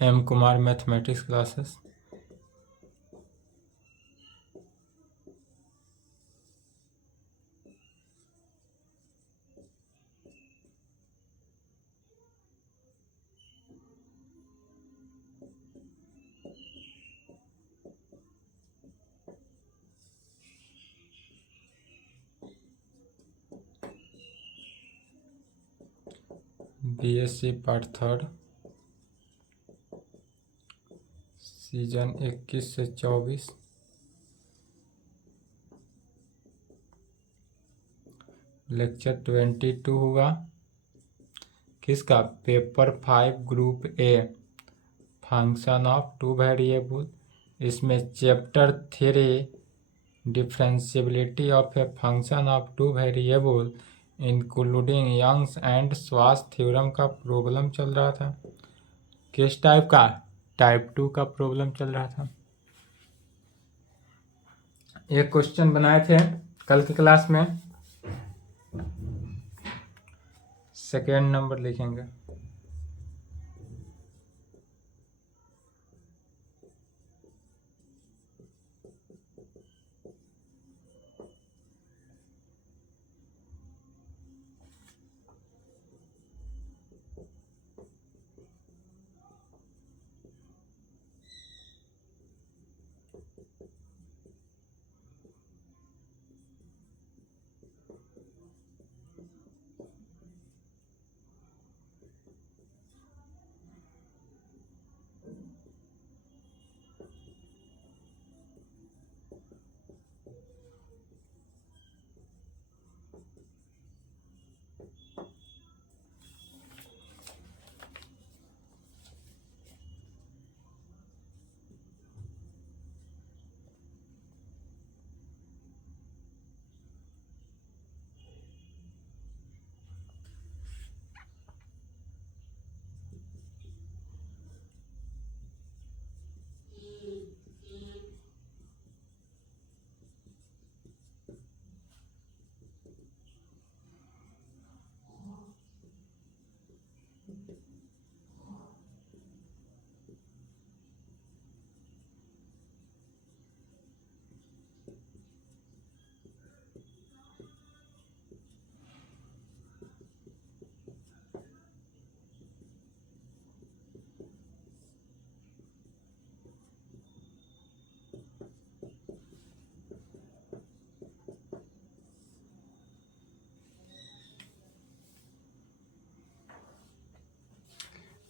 M Kumar mathematics classes. BSc part 3 season 21 से 24 lecture 22 हुआ। किसका? Paper 5 group A, function of two variable. इसमें chapter 3 differentiability of a function of two variable including Young's and Schwarz theorem का problem चल रहा था। किस type का? टाइप 2 का प्रॉब्लम चल रहा था। एक क्वेश्चन बनाए थे कल की क्लास में, सेकेंड नंबर लिखेंगे।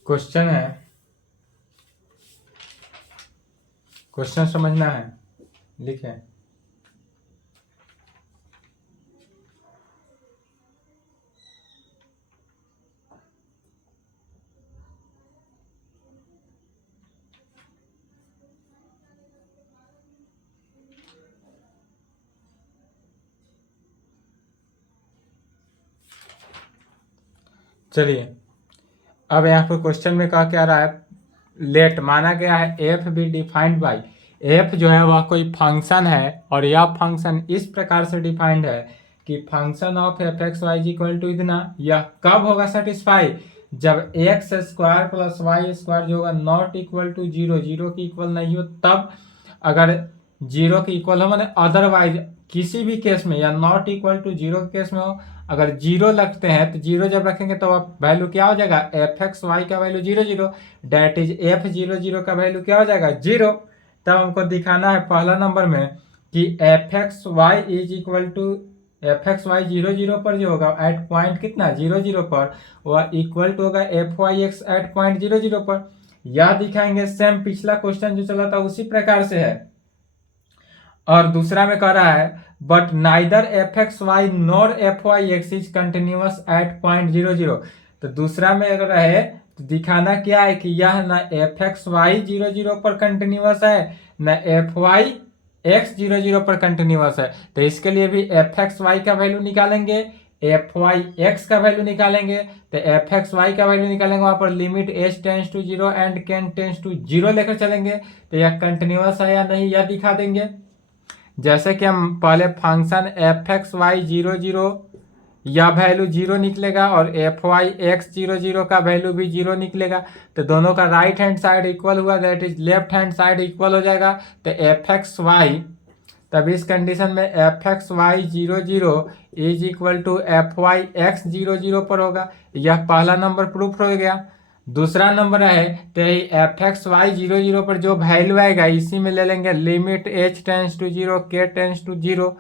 क्वेश्चन है, क्वेश्चन समझना है, लिखें। चलिए, अब यहाँ पर क्वेश्चन में कहा क्या रहा है, लेट माना गया है F be defined by, F जो है वह कोई फंक्शन है और यह फंक्शन इस प्रकार से डिफाइंड है कि function of f x y equal to इतना। यह कब होगा सेटिस्फाई? जब x square plus y square जो होगा not equal to zero, zero की इक्वल नहीं हो तब। अगर जीरो की इक्वल हो मैंने अदरवाइज किसी भी केस में, या नॉट इक्वल टू जीरो के केस में हो, अगर जीरो लगते हैं तो जीरो जब रखेंगे तो अब वैल्यू क्या हो जाएगा? एफ एक्स वाई का value zero zero, that is f zero zero का वैल्यू क्या हो जाएगा? जीरो। तब हमको दिखाना है पहला नंबर में कि f x y is equal to f x y zero zero पर जो होगा एट पॉइंट कितना जीरो जीरो पर, वह इक्वल टू होगा f y x at point zero zero पर। यह दिखाएंगे सेम पिछला क्वेश्चन जो चला था उसी प्रकार से है। और दूसरा में कह रहा है but neither f x y nor f y x is continuous at point zero zero. तो दूसरा में अगर है तो दिखाना क्या है कि यह ना f x y zero zero पर कंटिन्यूअस है, न f y x zero zero पर कंटिन्यूअस है। तो इसके लिए भी एफ एक्स वाई का वैल्यू निकालेंगे, एफ वाई एक्स का वैल्यू निकालेंगे। तो एफ एक्स वाई का वैल्यू निकालेंगे, वहां पर limit h tends to zero and k tends to zero लेकर चलेंगे। तो यह कंटिन्यूअस है या नहीं यह दिखा देंगे। जैसे कि हम पहले function f x y zero zero यह वैल्यू 0 निकलेगा और एफ वाई एक्स 0 का वैल्यू भी 0 निकलेगा। तो दोनों का राइट हैंड साइड इक्वल हुआ, that is left hand side equal हो जाएगा। तो एफ एक्स वाई, तब इस कंडीशन में f x y 0 is equal to f y x 0 पर होगा। यह पहला नंबर प्रूफ हो गया। दूसरा नंबर है तो एफ एक्स वाई 0 पर जो वैल्यू आएगा इसी में ले लेंगे लिमिट एच टेंस टू 0 के टेंस टू 0,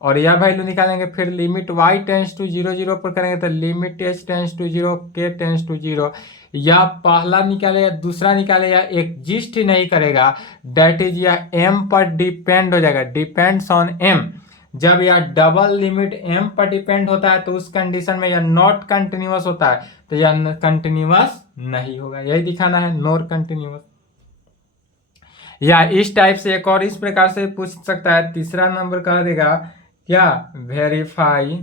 और यह वैल्यू निकालेंगे। फिर लिमिट y टेंस टू 0 पर करेंगे तो limit h tends to 0 k tends to 0। यह पहला निकाले या दूसरा निकाले या एग्जिस्ट ही नहीं करेगा, दैट इज यह m पर डिपेंड हो जाएगा, डिपेंड्स ऑन m। जब यह डबल लिमिट m पर डिपेंड होता है तो उस कंडीशन में यह नॉट कंटिन्यूअस होता है, तो यह कंटिन्यूअस नहीं होगा। यही दिखाना है, नॉट कंटिन्यूअस। या इस टाइप से एक और इस प्रकार से पूछ सकता है। तीसरा नंबर कह देगा क्या, वेरीफाई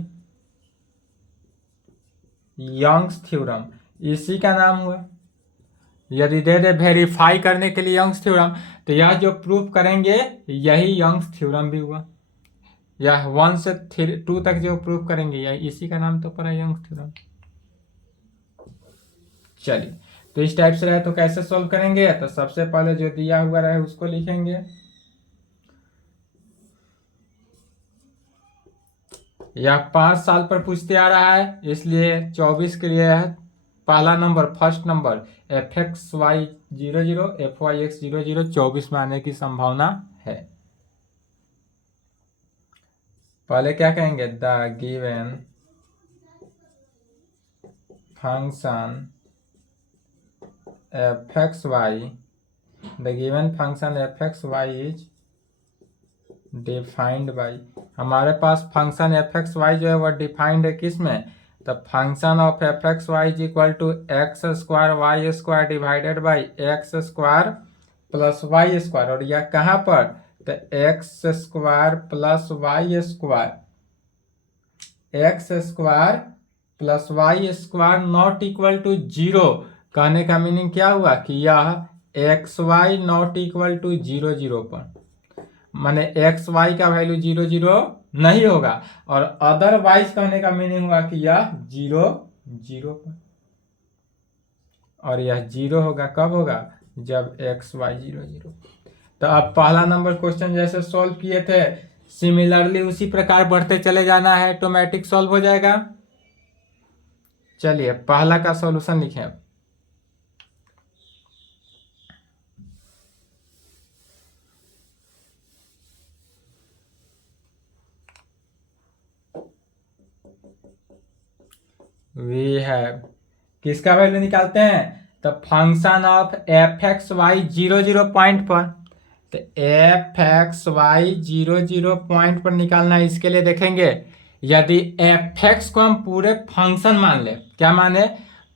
यंग्स थ्योरम, इसी का नाम हुआ। यदि दे दे वेरीफाई करने के लिए यंग्स थ्योरम, तो यह जो प्रूफ करेंगे यही यंग्स थ्योरम भी हुआ। यह 1 से 2 तक जो प्रूफ करेंगे यह इसी का नाम तो पड़ा यंग्स थ्योरम। चलिए, तो इस टाइप से रहे तो कैसे सॉल्व करेंगे, तो सबसे पहले जो दिया हुआ रहे उसको लिखेंगे। यह 5 साल पर पूछते आ रहा है, इसलिए 24 के लिए है पहला number, first number f x y 0 f y x 0 24 में आने की संभावना है। पहले क्या कहेंगे, the given function f x y, the given function f x y is defined by, हमारे पास फंक्शन एफ एक्स वाई जो है वह डिफाइंड है किस में, तो function of f x y is equal to x square y square divided by x square plus y square. और यह कहाँ पर, तो x square plus y square, x square plus y square not equal to 0। कहने का meaning क्या हुआ कि यह x y not equal to 0 पर, माने एक्स वाई का वैल्यू 0 नहीं होगा, और अदरवाइज कहने का मीनिंग हुआ कि यह 0 पर, और यह 0 होगा कब होगा, जब एक्स वाई 0। तो अब पहला नंबर क्वेश्चन जैसे सॉल्व किए थे सिमिलरली उसी प्रकार बढ़ते चले जाना है, ऑटोमेटिक सॉल्व हो जाएगा। चलिए पहला का सॉल्यूशन लिखें अब। वी हैव, किसका वैल्यू निकालते हैं, तो function of f x y 0 point पर, तो एफ एक्स वाई 0 पॉइंट पर निकालना है। इसके लिए देखेंगे यदि एफ एक्स को हम पूरे फंक्शन मान ले, क्या माने,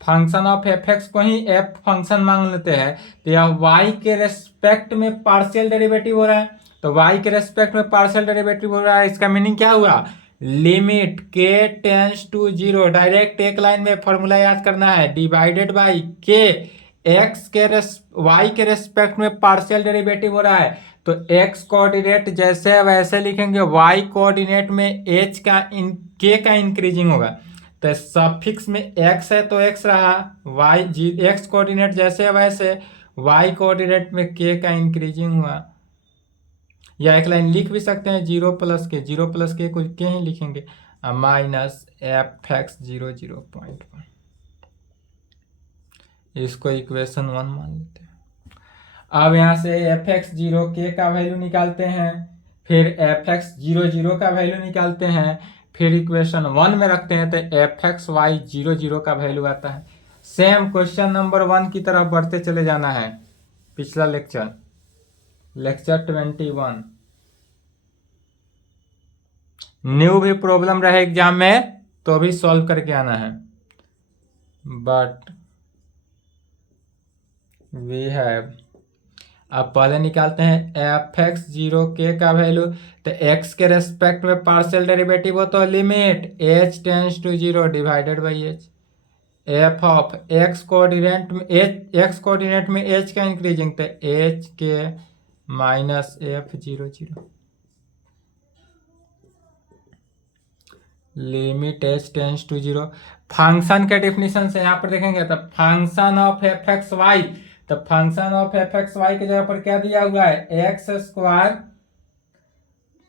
फंक्शन ऑफ एफ एक्स को ही एफ फंक्शन मान लेते हैं, तो यह वाई के रेस्पेक्ट में पार्शियल डेरिवेटिव हो रहा है। तो वाई के रेस्पेक्ट में पार्शियल डेरिवेटिव हो रहा है, इसका मीनिंग क्या हुआ, limit k tends to 0, direct एक लाइन में फॉर्मूला याद करना है, डिवाइडेड बाई के, एक्स के वाई के रेस्पेक्ट में पार्शियल डेरिवेटिव हो रहा है, तो एक्स कोऑर्डिनेट जैसे वैसे लिखेंगे, वाई कोऑर्डिनेट में एच का के का इंक्रीजिंग होगा। तो सफिक्स में एक्स है तो एक्स रहा, वाई एक्स कोऑर्डिनेट जैसे वैसे, वाई कोऑर्डिनेट में के का इंक्रीजिंग हुआ। या एक लाइन लिख भी सकते हैं 0 प्लस के कुछ के ही लिखेंगे, माइनस एफ एक्स 0 पॉइंट पर, इसको इक्वेशन 1 मान लेते हैं। अब यहाँ से एफ एक्स 0 के का वैल्यू निकालते हैं, फिर एफ एक्स 0 का वैल्यू निकालते हैं, फिर इक्वेशन 1 में रखते हैं, तो एफ एक्स वाई 0 का वैल्यू आता है। सेम क्वेश्चन नंबर 1 की तरफ बढ़ते चले जाना है। पिछला लेक्चर 21 न्यू भी प्रॉब्लम रहे एग्जाम में तो भी सॉल्व करके आना है, बट वी हैव, अब पहले निकालते हैं एफ एक्स 0 के का वैल्यू, तो एक्स के रेस्पेक्ट में पार्शियल डेरिवेटिव हो तो limit h tends to 0 divided by h, f of x coordinate में एक्स कोऑर्डिनेट में एच का इंक्रीजिंग, तो एच के minus f 0। Limit h tends to zero. Function के डिफिनीशन से यहाँ पर देखेंगे तो function of f x y, तो function of f x y की जगह पर क्या दिया हुआ है, x square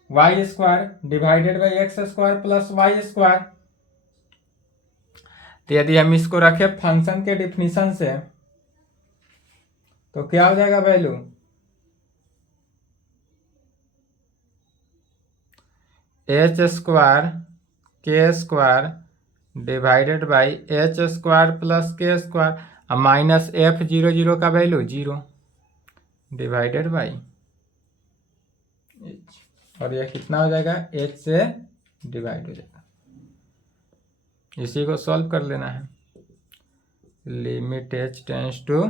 y square divided by x square plus y square. तो यदि हम इसको रखें फंक्शन के डिफिनीशन से तो क्या हो जाएगा value, H square k square divided by h square plus k square और माइनस एफ जीरो जीरो का value zero divided by H, और यह कितना हो जाएगा, एच से डिवाइड हो जाएगा। इसी को सॉल्व कर लेना है। Limit h tends to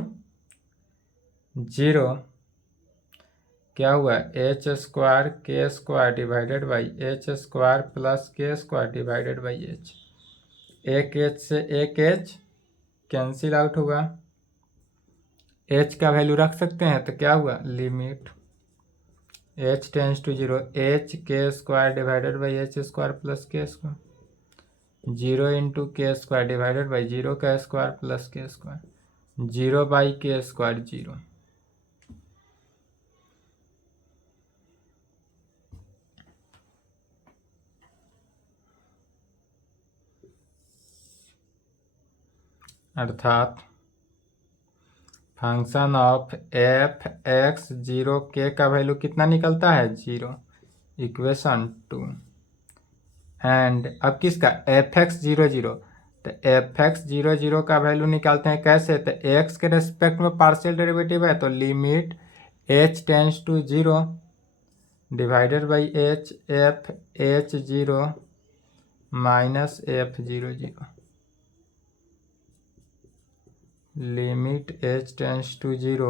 zero, क्या हुआ, h square k square divided by h square plus k square divided by h. एक एच से एक एच कैंसिल आउट होगा, एच का वैल्यू रख सकते हैं, तो क्या हुआ, limit h tends to zero h k square divided by h square plus k square, zero into k square divided by zero का square plus k square, zero by के स्क्वायर जीरो। अर्थात function of f x zero k का value कितना निकलता है, zero, equation 2। And अब किसका, F x zero zero, तो एफ एक्स जीरो जीरो का वैल्यू निकालते हैं कैसे, तो एक्स के रेस्पेक्ट में पार्शियल डेरिवेटिव है, तो limit h tends to zero divided by h f h zero minus f zero zero, limit h tends to zero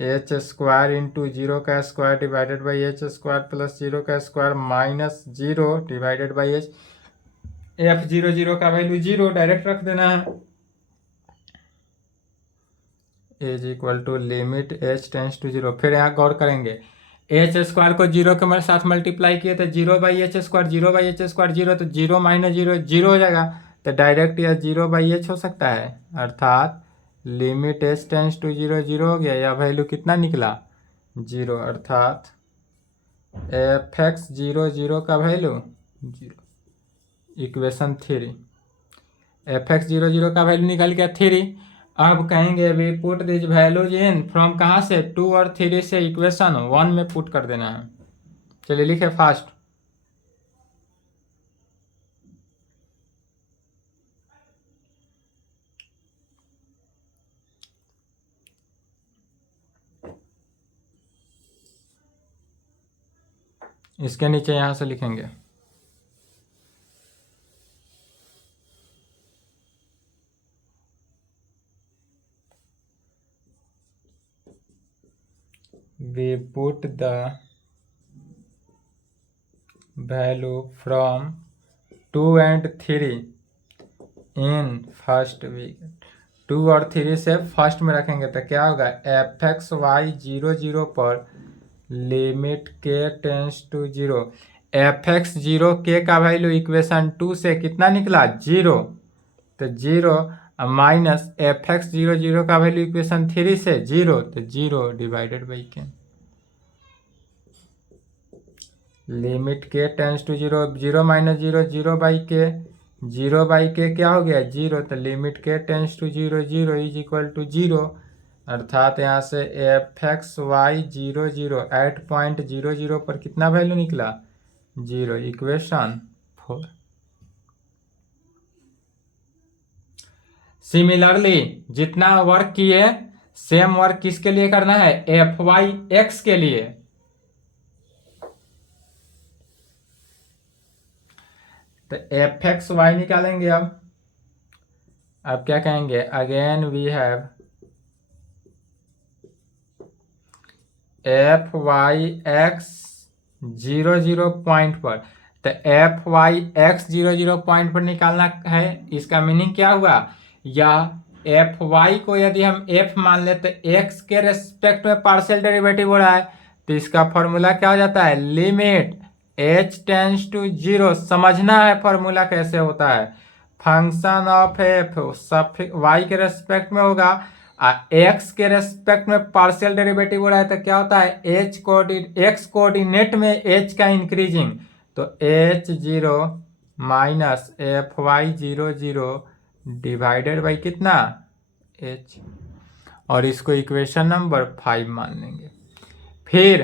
h square into zero का square divided by h square plus zero का square minus zero divided by h, f zero zero का value zero direct रख देना है, is equal to limit h tends to zero. फिर यहाँ गौर करेंगे, H square को जीरो के साथ मल्टीप्लाई किए तो zero by h square, zero by h square zero, तो जीरो माइनस जीरो जीरो हो जाएगा, तो डायरेक्ट यह जीरो बाई एच हो सकता है। अर्थात limit h tends to zero zero हो गया, या वैल्यू कितना निकला, जीरो। अर्थात एफ एक्स जीरो जीरो का value zero, equation 3। F x zero zero का वैल्यू निकल गया 3। अब कहेंगे we put this values in from कहाँ से, 2 और 3 से इक्वेशन 1 में पुट कर देना है। चलिए लिखे फास्ट, इसके नीचे यहाँ से लिखेंगे we put the value from 2 and 3 in first week। 2 और 3 से फर्स्ट में रखेंगे तो क्या होगा, f x y zero zero पर limit k tends to zero, f x zero k का वैल्यू इक्वेशन 2 से कितना निकला, जीरो, तो zero minus f x zero zero का वैल्यू इक्वेशन 3 से जीरो, तो zero divided by k, limit k tends to zero, zero minus zero zero by k, zero by k क्या हो गया, जीरो, तो limit k tends to zero zero is equal to zero. अर्थात यहाँ से f x y zero zero at point zero zero पर कितना value निकला, जीरो, इक्वेशन 4। सिमिलरली जितना वर्क किए सेम वर्क किसके लिए करना है, एफ वाई एक्स के लिए। तो एफ एक्स वाई निकालेंगे। अब क्या कहेंगे, again we have f y x zero zero point पर, तो f y x zero zero point पर निकालना है। इसका मीनिंग क्या हुआ, या एफ वाई को यदि हम एफ मान ले तो एक्स के रेस्पेक्ट में पार्शियल डेरिवेटिव हो रहा है, तो इसका फॉर्मूला क्या हो जाता है, लिमिट h टेंस टू 0, समझना है फॉर्मूला कैसे होता है। फंक्शन ऑफ एफ वाई के रेस्पेक्ट में होगा, एक्स के रेस्पेक्ट में पार्शियल डेरिवेटिव हो रहा है तो क्या होता है, एक्स कोऑर्डिनेट में एच का इंक्रीजिंग, तो h0 minus f y 0 divided by कितना h, और इसको इक्वेशन नंबर 5 मान लेंगे। फिर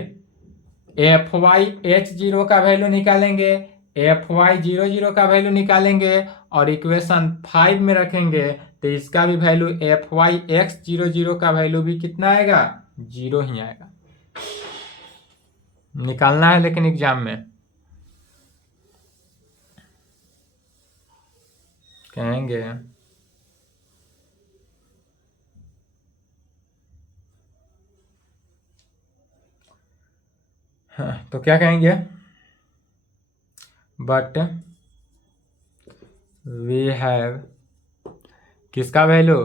एफ वाई h0 का वैल्यू निकालेंगे, एफ वाई 0 का वैल्यू निकालेंगे और इक्वेशन 5 में रखेंगे, तो इसका भी वैल्यू एफ वाई एक्स 0 का वैल्यू भी कितना आएगा, 0 ही आएगा। निकालना है लेकिन एग्जाम में कहेंगे हाँ, तो क्या कहेंगे, बट वी हैव किसका value,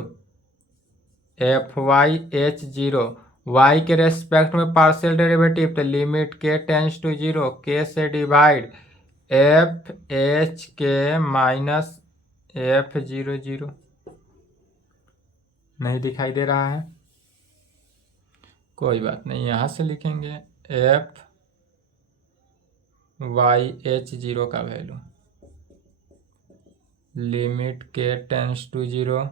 f y h0 y के रेस्पेक्ट में पार्शियल डेरिवेटिव, तो limit k tends to 0, k से डिवाइड एफ एच के माइनस f0 नहीं दिखाई दे रहा है, कोई बात नहीं, यहाँ से लिखेंगे एफ वाई h0 का value limit k tends to 0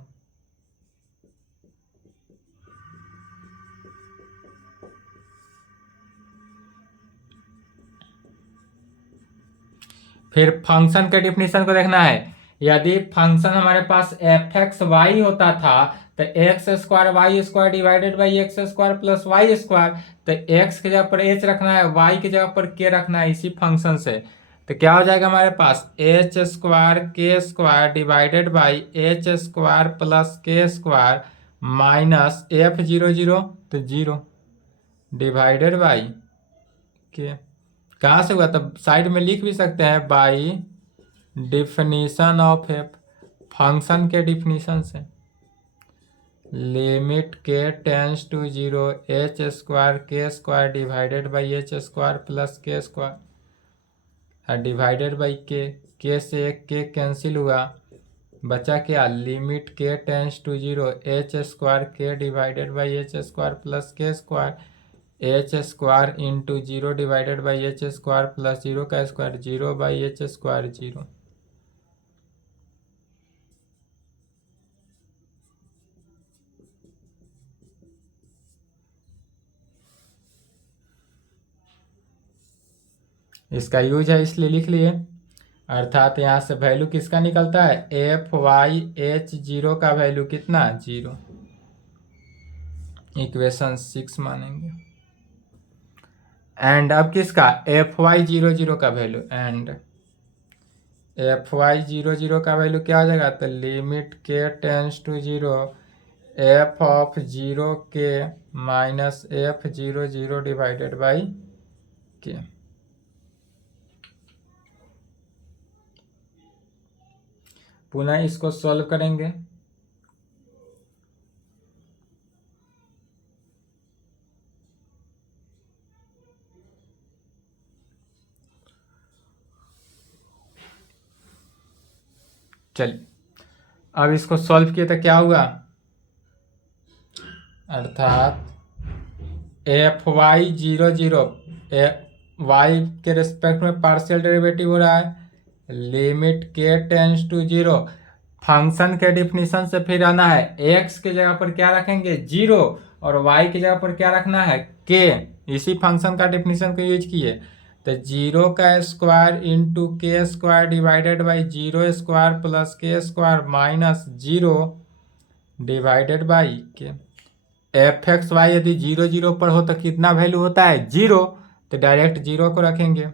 फिर फंक्शन के डिफिनीशन को देखना है। यदि फंक्शन हमारे पास एफ एक्स वाई होता था तो x square y square divided by x square plus y square, तो एक्स की जगह पर एच रखना है, वाई की जगह पर के रखना है इसी फंक्शन से, तो क्या हो जाएगा हमारे पास H square k square divided by h square plus k square minus f0 तो 0 डिवाइडेड बाई के, कहाँ से हुआ, तब साइड में लिख भी सकते हैं by definition of F, function के डिफिनीशन से, limit k tends to 0 h square k square divided by h square plus k square divided by के से एक के कैंसिल हुआ, बचा क्या, limit k tends to 0 h square k divided by h square plus k square h square into 0 divided by h square plus 0 का square 0 by h square 0। इसका use है इसलिए लिख लिए, अर्थात यहाँ से वैल्यू किसका निकलता है, एफ वाई h0 का वैल्यू कितना, 0, इक्वेशन 6 मानेंगे। एंड अब किसका, एफ वाई 0 का वैल्यू, एंड एफ वाई 0 का वैल्यू क्या हो जाएगा, तो limit k tends to 0 F of 0 के माइनस f0 डिवाइडेड बाई के। पुनः इसको सॉल्व करेंगे, चलिए अब इसको सॉल्व किए तो क्या हुआ, अर्थात एफ वाई 0 वाई के रिस्पेक्ट में पार्शियल डेरिवेटिव हो रहा है, limit k tends to 0, function के डिफिनीशन से फिर आना है, एक्स की जगह पर क्या रखेंगे 0 और वाई की जगह पर क्या रखना है के, इसी फंक्शन का डिफिनीशन को यूज किए, तो 0 का square into k square divided by 0 square plus k square minus 0 divided by के। एफ एक्स वाई यदि 0 पर हो तो कितना वैल्यू होता है 0, तो डायरेक्ट 0 को रखेंगे,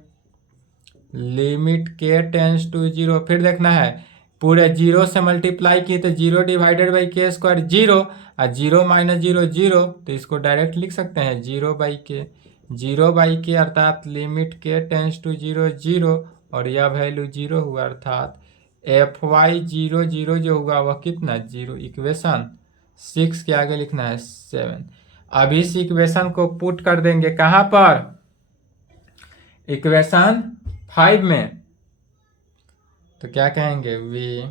लिमिट के टेंस टू 0, फिर देखना है पूरे 0 से मल्टीप्लाई किए तो 0 डिवाइडेड बाई के स्क्वायर 0 और 0 माइनस 0 0, तो इसको डायरेक्ट लिख सकते हैं 0 बाई के अर्थात लिमिट के टेंस टू 0 और यह वैल्यू 0 हुआ, अर्थात एफ वाई 0 जो हुआ वह कितना 0, इक्वेशन 6 के आगे लिखना है 7। अब इस इक्वेशन को पुट कर देंगे कहाँ पर, इक्वेशन 5 में, तो क्या कहेंगे वी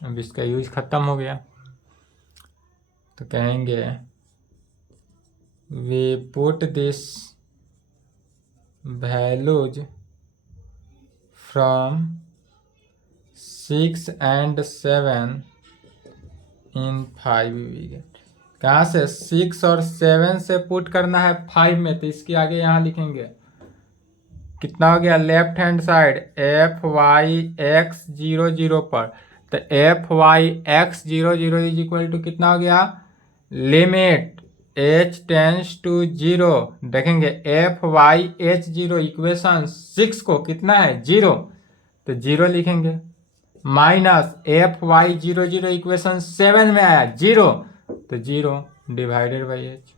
अब इसका यूज खत्म हो गया, तो कहेंगे we put this values from 6 and 7 इन 5 वी गेट। कहाँ से 6 और 7 से पुट करना है 5 में, तो इसके आगे यहाँ लिखेंगे कितना हो गया left hand side f y x 0 0 पर, तो f y x 0 0 is equal to कितना हो गया लिमिट h टेंस टू 0। देखेंगे एफ वाई एच 0 इक्वेशन 6 को कितना है 0, तो 0 लिखेंगे, माइनस एफ वाई 0 0 इक्वेशन 7 में आया 0, तो 0 divided by h.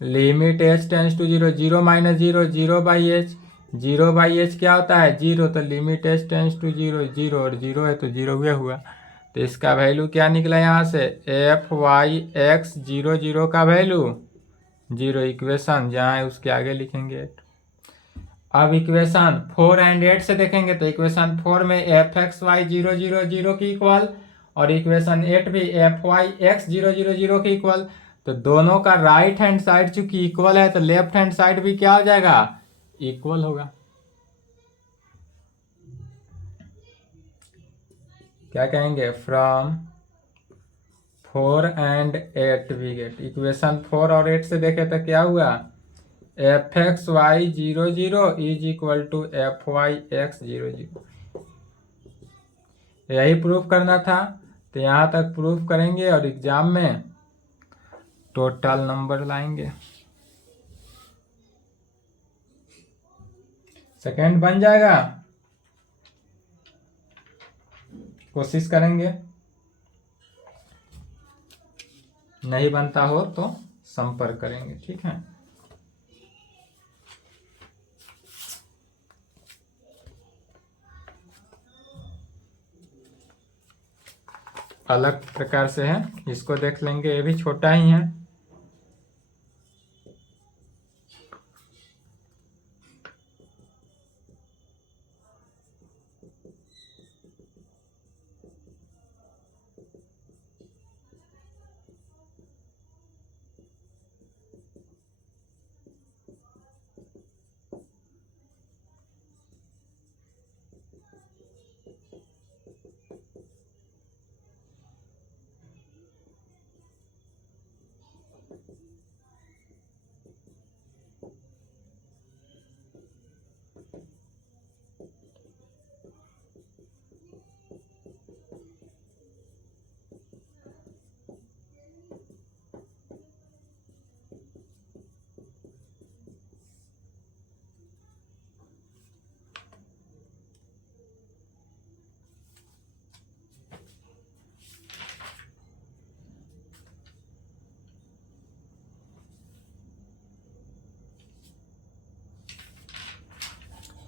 Limit h tends to 0, 0 minus 0 0 by h, 0 by h क्या होता है 0, तो लिमिट h टेंस टू 0 0 और 0 है तो 0 हुआ हुआ, तो इसका वैल्यू क्या निकला यहाँ से एफ वाई एक्स 0 0 का वैल्यू 0, इक्वेशन जहाँ है उसके आगे लिखेंगे 8। अब इक्वेशन 4 एंड 8 से देखेंगे तो इक्वेशन 4 में एफ एक्स वाई 0 0 0 की इक्वल और इक्वेशन 8 भी एफ वाई एक्स 0 0 0 की इक्वल, तो दोनों का राइट हैंड साइड चूंकि इक्वल है तो लेफ्ट हैंड साइड भी क्या हो जाएगा इक्वल होगा। क्या कहेंगे from 4 and 8 we get, equation 4 और 8 से देखे तो क्या हुआ f x y 0 0 is equal to f y x 0 0, यही प्रूफ करना था, तो यहाँ तक प्रूफ करेंगे और एग्जाम में टोटल नंबर लाएंगे। सेकंड बन जाएगा, कोशिश करेंगे, नहीं बनता हो तो संपर्क करेंगे, ठीक है। अलग प्रकार से है, इसको देख लेंगे, ये भी छोटा ही है।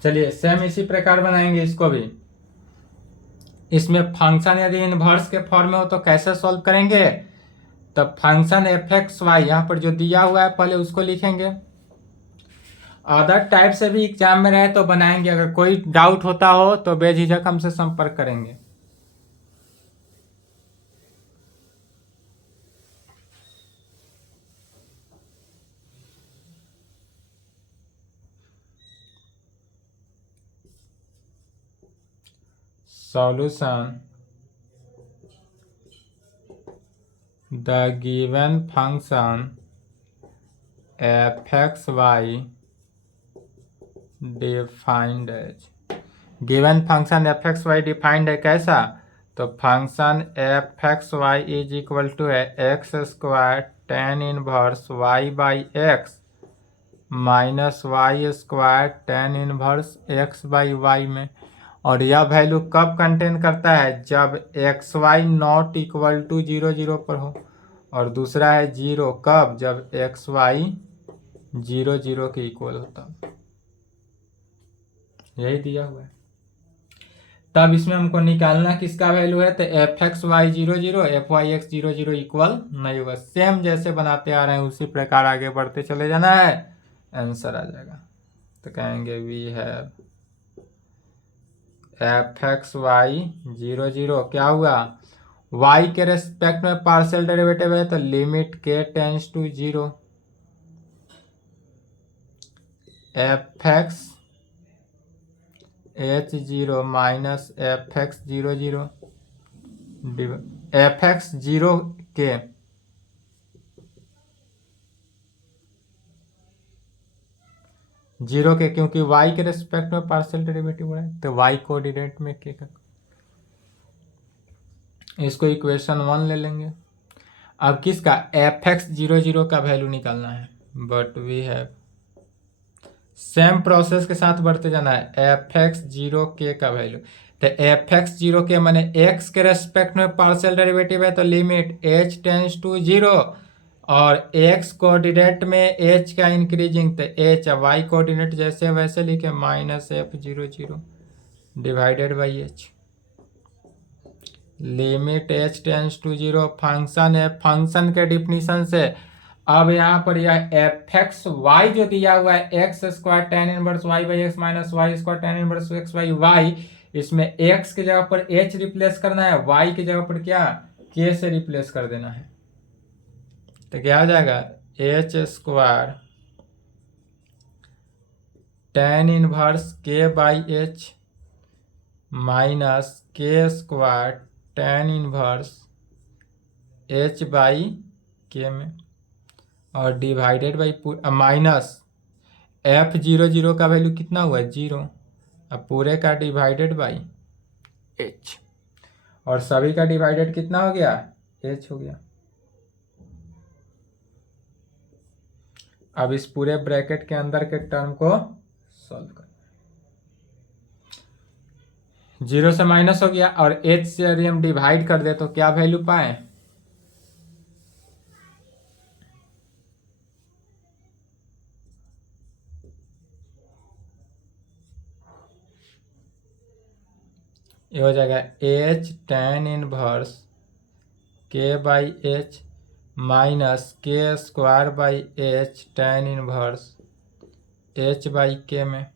चलिए सेम इसी प्रकार बनाएंगे इसको भी। इसमें फंक्शन यदि इनवर्स के फॉर्म में हो तो कैसे सॉल्व करेंगे, तब फंक्शन एफ एक्स वाई यहाँ पर जो दिया हुआ है पहले उसको लिखेंगे। अदर टाइप से भी एग्जाम में रहे तो बनाएंगे, अगर कोई डाउट होता हो तो बेझिझक हमसे संपर्क करेंगे। Solution, the given function fxy defined as, given function fxy defined है कैसा, तो फंक्शन fxy इज इक्वल टू है x square tan inverse y by x minus y square tan inverse x by y में, और यह वैल्यू कब contain करता है जब x y not equal to 0 0 पर हो, और दूसरा है 0 कब जब एक्स वाई 0 0 के इक्वल होता, यही दिया हुआ है। तब इसमें हमको निकालना किसका वैल्यू है, तो f x y 0 0 f y x 0 0 equal नहीं होगा। सेम जैसे बनाते आ रहे हैं उसी प्रकार आगे बढ़ते चले जाना है, आंसर आ जाएगा। तो कहेंगे we have f x y 0 0 क्या हुआ, y के रेस्पेक्ट में पार्शियल डेरिवेटिव है तो limit k tends to 0 f x h0 minus f x 0 f x 0 k zero के, क्योंकि y के रेस्पेक्ट में पार्शियल डेरिवेटिव है तो y कोऑर्डिनेट में के का, इसको इक्वेशन 1 ले लेंगे। अब किसका, एफ एक्स 0 का वैल्यू निकालना है, but we have same process के साथ बढ़ते जाना है। एफ एक्स 0 के का वैल्यू, तो एफ एक्स 0 के माने x के रेस्पेक्ट में पार्शियल डेरिवेटिव है तो लिमिट h टेंस टू 0 और x कोऑर्डिनेट में h का इंक्रीजिंग तो h, y कोऑर्डिनेट जैसे वैसे लिखे minus f 0 divided by h, limit h tends to 0 function है, फंक्शन के डिफिनीशन से अब यहाँ पर यह एफ एक्स वाई जो दिया हुआ है x square tan inverse y by x minus y square tan inverse x by y, इसमें एक्स की जगह पर एच रिप्लेस करना है, वाई की जगह पर क्या के से रिप्लेस कर देना है, तो क्या हो जाएगा H square tan inverse k by h minus के square tan inverse h by के में और डिवाइडेड बाई माइनस एफ 0 का वैल्यू कितना हुआ 0, अब पूरे का डिवाइडेड बाई एच और सभी का डिवाइडेड कितना हो गया एच हो गया। अब इस पूरे ब्रैकेट के अंदर के टर्म को सॉल्व कर, 0 से माइनस हो गया और एच से यदि हम डिवाइड कर दे तो क्या वैल्यू पाए, ये हो जाएगा H tan inverse k by h minus के square by H tan inverse h by के में,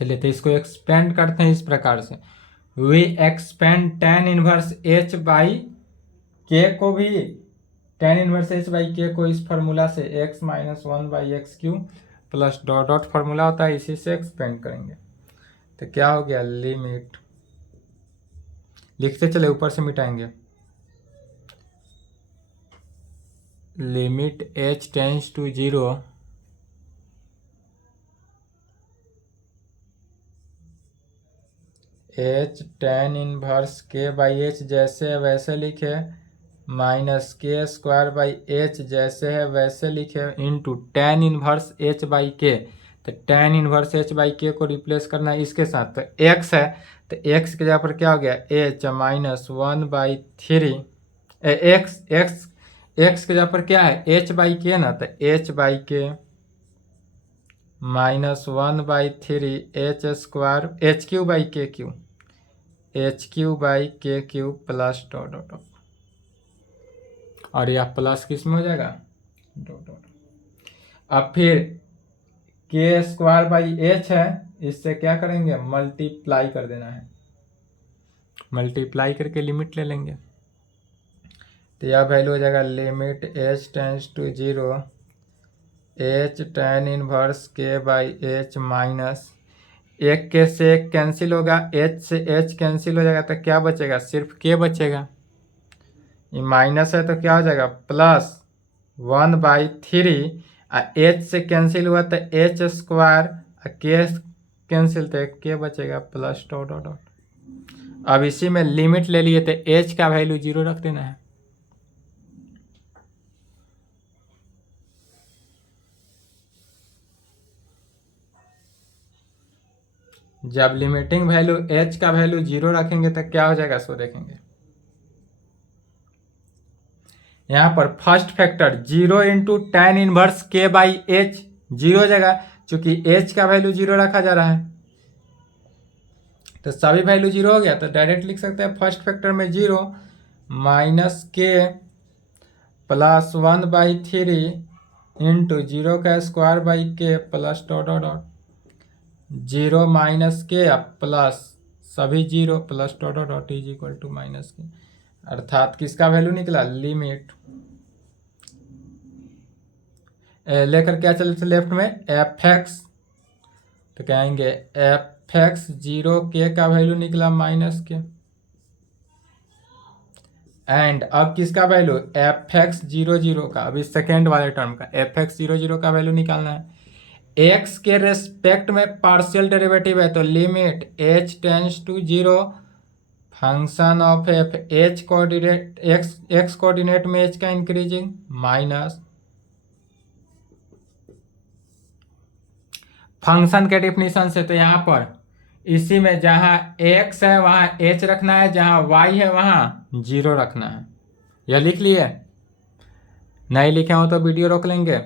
चलिए तो इसको एक्सपेंड करते हैं इस प्रकार से, we expand tan inverse h by k को भी, ten inverse h by k को इस फार्मूला से x minus 1 by x Q plus dot dot formula होता है इसी से एक्सपेंड करेंगे, तो क्या हो गया लिमिट, लिखते चले ऊपर से मिटाएंगे, limit h tends to 0 h tan inverse k by h जैसे है वैसे लिखे माइनस के स्क्वायर बाई एच जैसे है वैसे लिखे into ten inverse h by के, तो tan inverse h by k को रिप्लेस करना है इसके साथ, तो एक्स है तो एक्स की जगह पर क्या हो गया H minus 1 by 3 x x x की जगह पर क्या है एच बाई के ना, तो एच बाई के minus 1 by 3 H square H Q by के क्यू, एच क्यू बाई के Q plus dot dot dot, और यह प्लस किस में हो जाएगा डॉट डॉट, अब फिर के स्क्वायर बाई एच है इससे क्या करेंगे मल्टीप्लाई कर देना है, मल्टीप्लाई करके लिमिट ले लेंगे, तो यह वैल्यू हो जाएगा limit h tends to 0 h tan inverse k by h minus एक के से एक कैंसिल होगा, एच से एच कैंसिल हो जाएगा तो क्या बचेगा सिर्फ के बचेगा, ये माइनस है तो क्या हो जाएगा प्लस 1 बाई 3 एच से कैंसिल हुआ तो एच स्क्वायर, के कैंसिल तो के बचेगा प्लस डॉट डॉट डॉट। अब इसी में लिमिट ले लिए तो एच का वैल्यू 0 रख देना है। जब लिमिटिंग वैल्यू एच का वैल्यू 0 रखेंगे तो क्या हो जाएगा इसको देखेंगे। यहाँ पर first factor 0 into ten inverse k by h 0 जगह, चूंकि एच का वैल्यू 0 रखा जा रहा है तो सभी वैल्यू 0 हो गया, तो डायरेक्ट लिख सकते हैं फर्स्ट फैक्टर में 0 माइनस के प्लस 1/3 इंटू 0 का square by k plus dot dot dot 0 minus k plus सभी 0 plus dot dot dot is equal to minus k, अर्थात किसका वैल्यू निकला, लिमिट लेकर क्या चले थे लेफ्ट में एफ एक्स, तो कहेंगे एफ एक्स 0 के का वैल्यू निकला माइनस के, एंड अब किसका वैल्यू एफ एक्स 0 का, अभी सेकेंड वाले टर्म का एफ एक्स 0 का वैल्यू निकालना है। एक्स के रेस्पेक्ट में पार्शियल डेरिवेटिव है तो limit h tends to 0 function of f h coordinate x coordinate में एच का इंक्रीजिंग माइनस फंक्शन के डिफिनीशन से, तो यहाँ पर इसी में जहाँ x है वहाँ h रखना है, जहाँ y है वहाँ 0 रखना है। यह लिख लिए, नहीं लिखे हो तो वीडियो रोक लेंगे।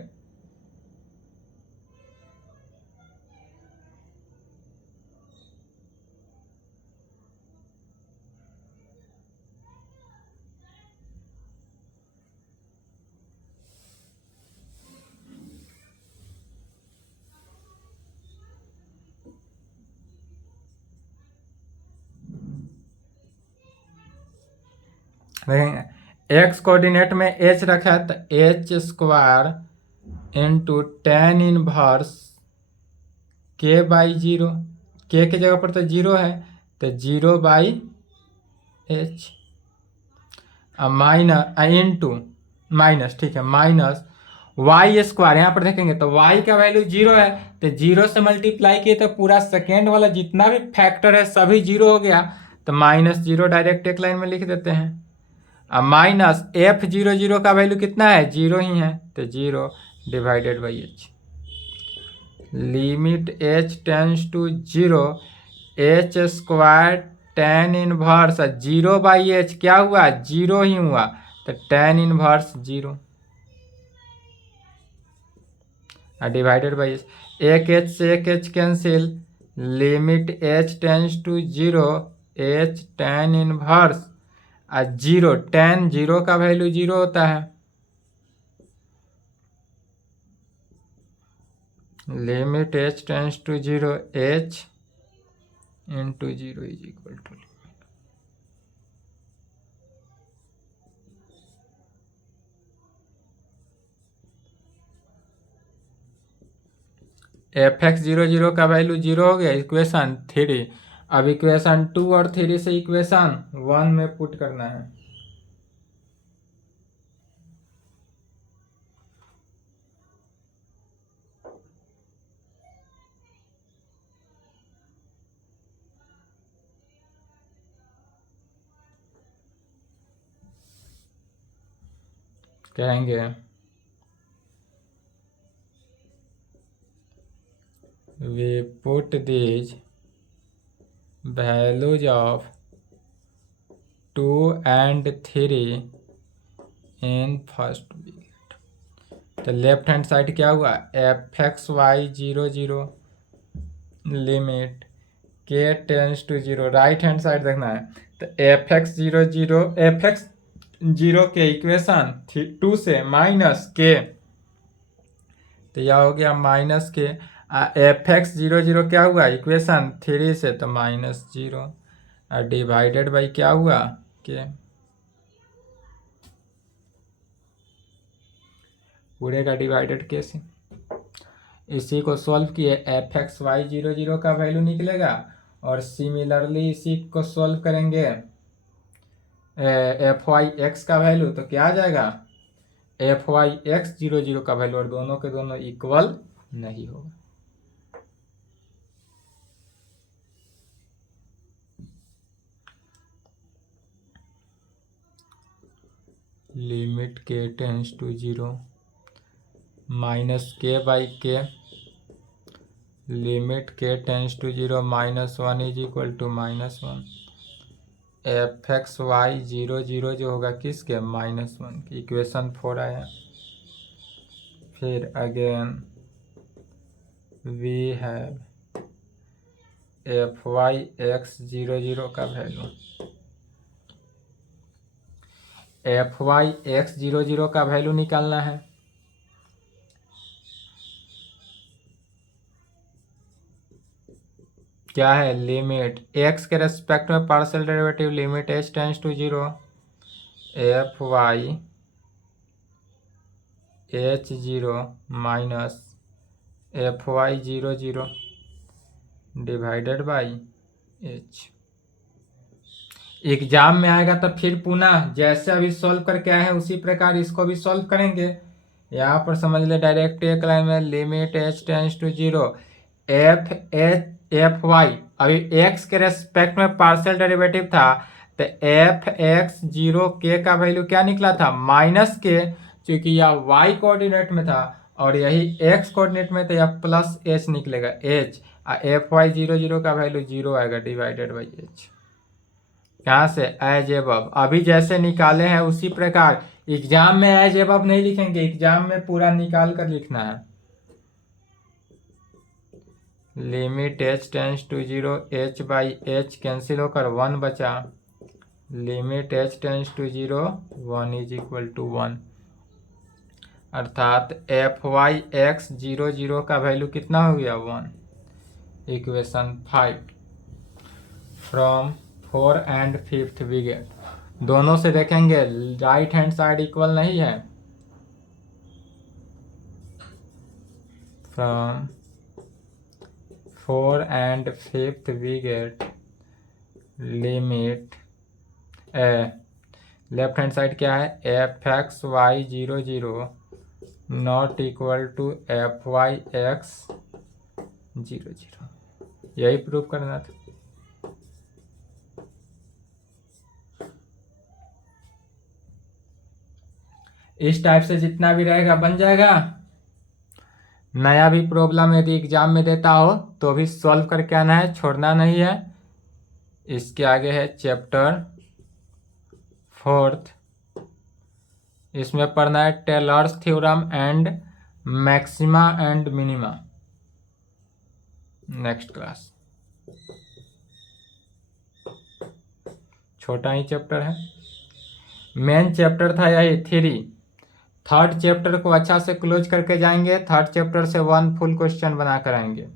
एक्स कोऑर्डिनेट में h रखा है तो H square into ten inverse k by 0, के जगह पर तो 0 है तो 0 बाई एच इंटू माइनस, ठीक है, माइनस वाई स्क्वायर, यहाँ पर देखेंगे तो y का वैल्यू 0 है तो 0 से मल्टीप्लाई किए तो पूरा सेकेंड वाला जितना भी फैक्टर है सभी 0 हो गया, तो -0 डायरेक्ट एक लाइन में लिख देते हैं। अब माइनस एफ 0 का वैल्यू कितना है, 0 ही है तो 0 divided by h, limit h tends to 0 h square tan inverse 0 by h क्या हुआ, 0 ही हुआ तो tan inverse 0 divided by h, एक एच से एक h cancel, limit h tends to 0 h tan inverse 0 tan 0 का वैल्यू 0 होता है, limit h tends to 0 h into 0 is equal to f x 0 का वैल्यू 0 हो गया, इक्वेशन 3। अब इक्वेशन 2 और 3 से इक्वेशन 1 में पुट करना है। कहेंगे we put these values of 2 and 3 in first bracket, तो लेफ्ट हैंड साइड क्या हुआ f x y 0 limit k tends to 0, right hand side देखना है तो एफ एक्स 0 एफ एक्स 0 के इक्वेशन 2 से माइनस के, तो यह हो गया माइनस के, एफ एक्स 0 क्या हुआ इक्वेशन 3 से तो -0 डिवाइडेड बाई क्या हुआ के, पूरे का डिवाइडेड के से, इसी को सॉल्व किए एफ एक्स वाई 0 का वैल्यू निकलेगा, और सिमिलरली इसी को सॉल्व करेंगे एफ वाई एक्स का वैल्यू, तो क्या आ जाएगा एफ वाई एक्स 0 का वैल्यू और दोनों के दोनों इक्वल नहीं होगा। Limit k tends to 0 minus k by k limit k tends to 0 -1 is equal to -1 f x y 0 जो होगा किसके -1 की। इक्वेशन 4 आया। फिर again we have f y x 0 का वैल्यू। एफ वाई एक्स 0 का वैल्यू निकालना है। क्या है, लिमिट एक्स के रेस्पेक्ट में partial derivative limit h tends to 0 f y h 0 minus f y 0 divided by h. Exam में आएगा तो फिर पुनः जैसे अभी सॉल्व करके आए हैं उसी प्रकार इसको भी सॉल्व करेंगे। यहाँ पर समझ ले डायरेक्ट एक लाइन में limit h tends to 0 f y अभी एक्स के रेस्पेक्ट में पार्शियल डेरिवेटिव था तो एफ एक्स 0 के का वैल्यू क्या निकला था माइनस के, क्योंकि यह वाई कोऑर्डिनेट में था और यही एक्स कोऑर्डिनेट में तो यह प्लस एच निकलेगा एच। एफ वाई 0 का वैल्यू 0 आएगा डिवाइडेड बाई एच। यहाँ से एज एबव अभी जैसे निकाले हैं उसी प्रकार एग्जाम में एज एबव नहीं लिखेंगे, एग्जाम में पूरा निकाल कर लिखना है। Limit h tends to 0 h by h cancel होकर 1 बचा। Limit h tends to 0 1 is equal to 1 अर्थात एफ वाई एक्स 0 का वैल्यू कितना हो गया 1। Equation 5 from 4 and 5th we get. दोनों से देखेंगे राइट हैंड साइड इक्वल नहीं है। From 4 and 5th we get limit left hand side क्या है f x y 0 not equal to f y x 0। यही प्रूव करना था। इस टाइप से जितना भी रहेगा बन जाएगा। नया भी प्रॉब्लम यदि एग्जाम में देता हो तो भी सॉल्व करके आना है, छोड़ना नहीं है। इसके आगे है चैप्टर 4th, इसमें पढ़ना है Taylor's theorem and maxima and minima. Next class. छोटा ही चैप्टर है, मेन चैप्टर था यही 3। 3rd चैप्टर को अच्छा से क्लोज करके जाएंगे। 3rd चैप्टर से 1 फुल क्वेश्चन बना कर आएंगे,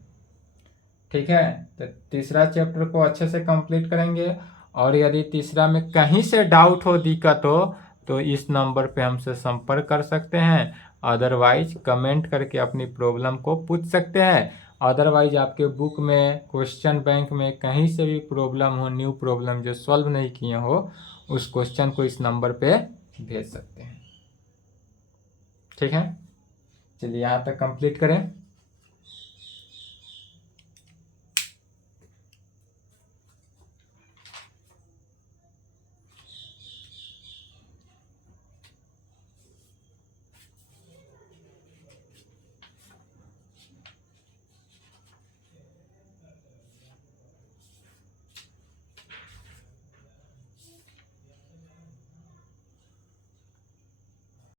ठीक है। तो तीसरा चैप्टर को अच्छे से कंप्लीट करेंगे और यदि तीसरा में कहीं से डाउट हो, दिक्कत हो तो इस नंबर पे हमसे संपर्क कर सकते हैं। अदरवाइज कमेंट करके अपनी प्रॉब्लम को पूछ सकते हैं। अदरवाइज आपके बुक में क्वेश्चन बैंक में कहीं से भी प्रॉब्लम हो, न्यू प्रॉब्लम जो सॉल्व नहीं किए हो, उस क्वेश्चन को इस नंबर पे भेज सकते हैं, ठीक है। चलिए यहाँ तक कंप्लीट करें।